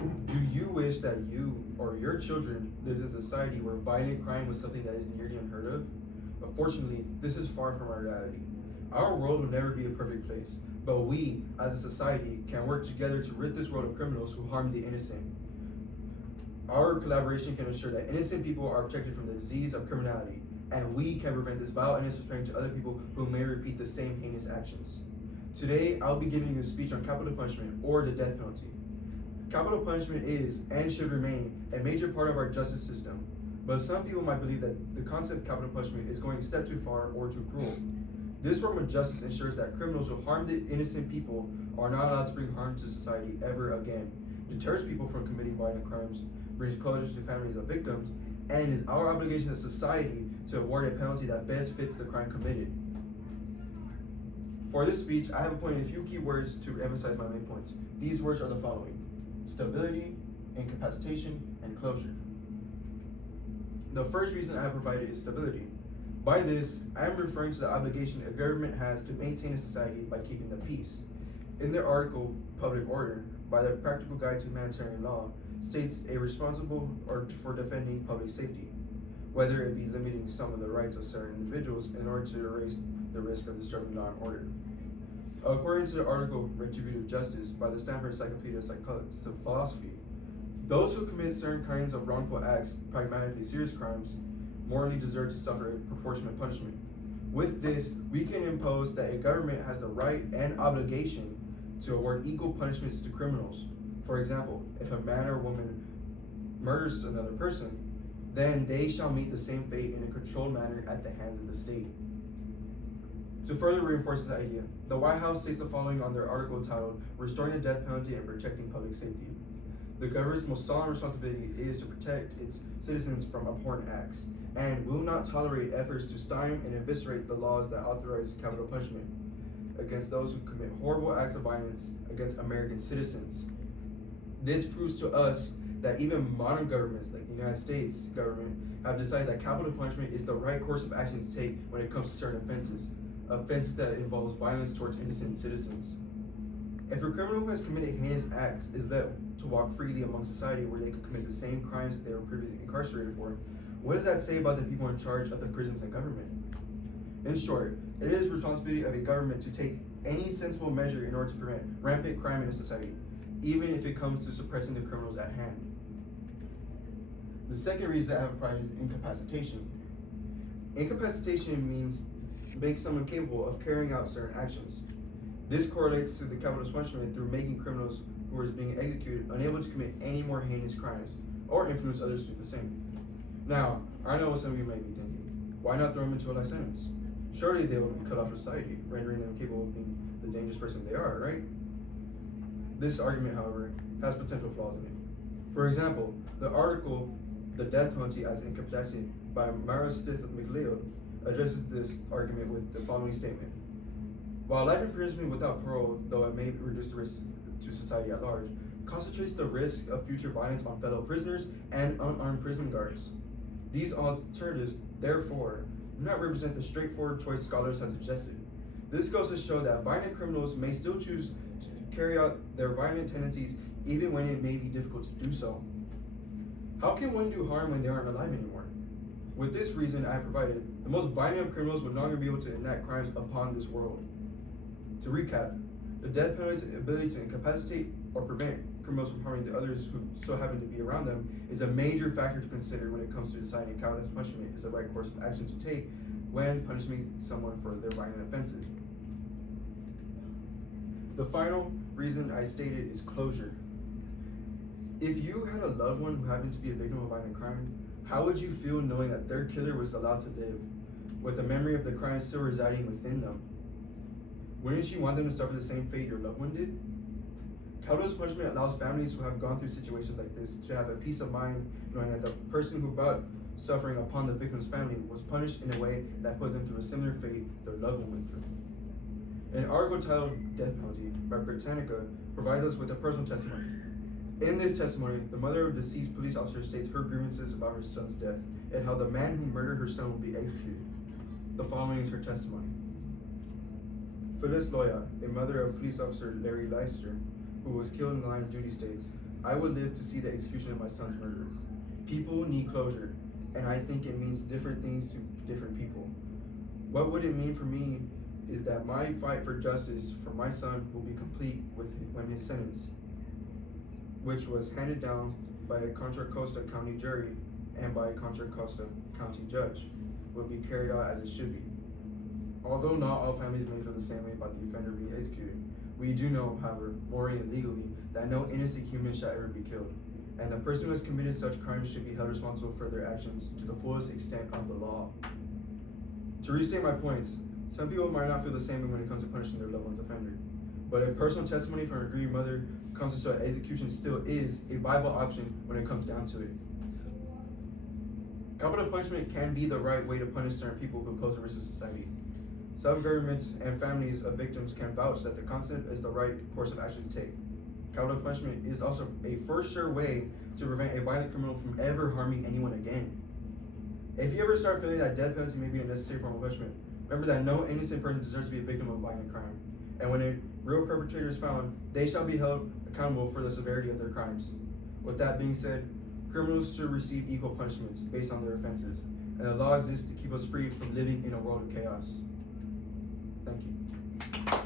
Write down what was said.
Do you wish that you or your children lived in a society where violent crime was something that is nearly unheard of? Unfortunately, this is far from our reality. Our world will never be a perfect place, but we, as a society, can work together to rid this world of criminals who harm the innocent. Our collaboration can ensure that innocent people are protected from the disease of criminality, and we can prevent this vile and disrespect to other people who may repeat the same heinous actions. Today, I'll be giving you a speech on capital punishment, or the death penalty. Capital punishment is, and should remain, a major part of our justice system, but some people might believe that the concept of capital punishment is going a step too far or too cruel. This form of justice ensures that criminals who harm the innocent people are not allowed to bring harm to society ever again, deters people from committing violent crimes, brings closure to families of victims, and it is our obligation as society to award a penalty that best fits the crime committed. For this speech, I have appointed a few key words to emphasize my main points. These words are the following: stability, incapacitation, and closure. The first reason I have provided is stability. By this, I am referring to the obligation a government has to maintain a society by keeping the peace. In the article, Public Order, by the Practical Guide to Humanitarian Law, states a responsible for defending public safety, whether it be limiting some of the rights of certain individuals in order to erase the risk of disturbing law and order. According to the article Retributive Justice by the Stanford Encyclopedia of Philosophy, those who commit certain kinds of wrongful acts, pragmatically serious crimes, morally deserve to suffer a proportionate punishment. With this, we can impose that a government has the right and obligation to award equal punishments to criminals. For example, if a man or woman murders another person, then they shall meet the same fate in a controlled manner at the hands of the state. To further reinforce this idea, the White House states the following on their article titled Restoring the Death Penalty and Protecting Public Safety. The government's most solemn responsibility is to protect its citizens from abhorrent acts, and will not tolerate efforts to stymie and eviscerate the laws that authorize capital punishment against those who commit horrible acts of violence against American citizens. This proves to us that even modern governments, like the United States government, have decided that capital punishment is the right course of action to take when it comes to certain offenses that involves violence towards innocent citizens. If a criminal who has committed heinous acts is let to walk freely among society where they could commit the same crimes they were previously incarcerated for, what does that say about the people in charge of the prisons and government? In short, it is the responsibility of a government to take any sensible measure in order to prevent rampant crime in a society, even if it comes to suppressing the criminals at hand. The second reason I have provided is incapacitation. Incapacitation means make someone capable of carrying out certain actions. This correlates to the capital punishment through making criminals who are being executed unable to commit any more heinous crimes or influence others to do the same. Now, I know what some of you might be thinking. Why not throw them into a life sentence? Surely they will be cut off from society, rendering them capable of being the dangerous person they are, right? This argument, however, has potential flaws in it. For example, the article The Death Penalty as Incapacity by Mara Stith McLeod addresses this argument with the following statement. While life imprisonment without parole, though it may reduce the risk to society at large, concentrates the risk of future violence on fellow prisoners and unarmed prison guards. These alternatives, therefore, do not represent the straightforward choice scholars have suggested. This goes to show that violent criminals may still choose to carry out their violent tendencies even when it may be difficult to do so. How can one do harm when they aren't alive anymore? With this reason I have provided, the most violent of criminals will no longer be able to enact crimes upon this world. To recap, the death penalty's ability to incapacitate or prevent criminals from harming the others who so happen to be around them is a major factor to consider when it comes to deciding if capital punishment is the right course of action to take when punishing someone for their violent offenses. The final reason I stated is closure. If you had a loved one who happened to be a victim of violent crime, how would you feel knowing that their killer was allowed to live, with the memory of the crime still residing within them? Wouldn't you want them to suffer the same fate your loved one did? Capital punishment allows families who have gone through situations like this to have a peace of mind knowing that the person who brought suffering upon the victim's family was punished in a way that put them through a similar fate their loved one went through. An article titled Death Penalty by Britannica provides us with a personal testimony. In this testimony, the mother of a deceased police officer states her grievances about her son's death and how the man who murdered her son will be executed. The following is her testimony. Phyllis Loya, a mother of police officer Larry Leister, who was killed in the line of duty, states, I would live to see the execution of my son's murderer. People need closure, and I think it means different things to different people. What would it mean for me is that my fight for justice for my son will be complete when his sentence, which was handed down by a Contra Costa County jury and by a Contra Costa County judge, will be carried out as it should be. Although not all families may feel the same way about the offender being executed, we do know, however, morally and legally, that no innocent human shall ever be killed, and the person who has committed such crimes should be held responsible for their actions to the fullest extent of the law. To restate my points, some people might not feel the same way when it comes to punishing their loved one's offender, but a personal testimony from a grieving mother comes to show that execution still is a viable option when it comes down to it. Capital punishment can be the right way to punish certain people who pose a risk to society. Some governments and families of victims can vouch that the concept is the right course of action to take. Capital punishment is also a for sure way to prevent a violent criminal from ever harming anyone again. If you ever start feeling that death penalty may be a necessary form of punishment, remember that no innocent person deserves to be a victim of a violent crime. And when a real perpetrator is found, they shall be held accountable for the severity of their crimes. With that being said, criminals should receive equal punishments based on their offenses, and the law exists to keep us free from living in a world of chaos. Thank you.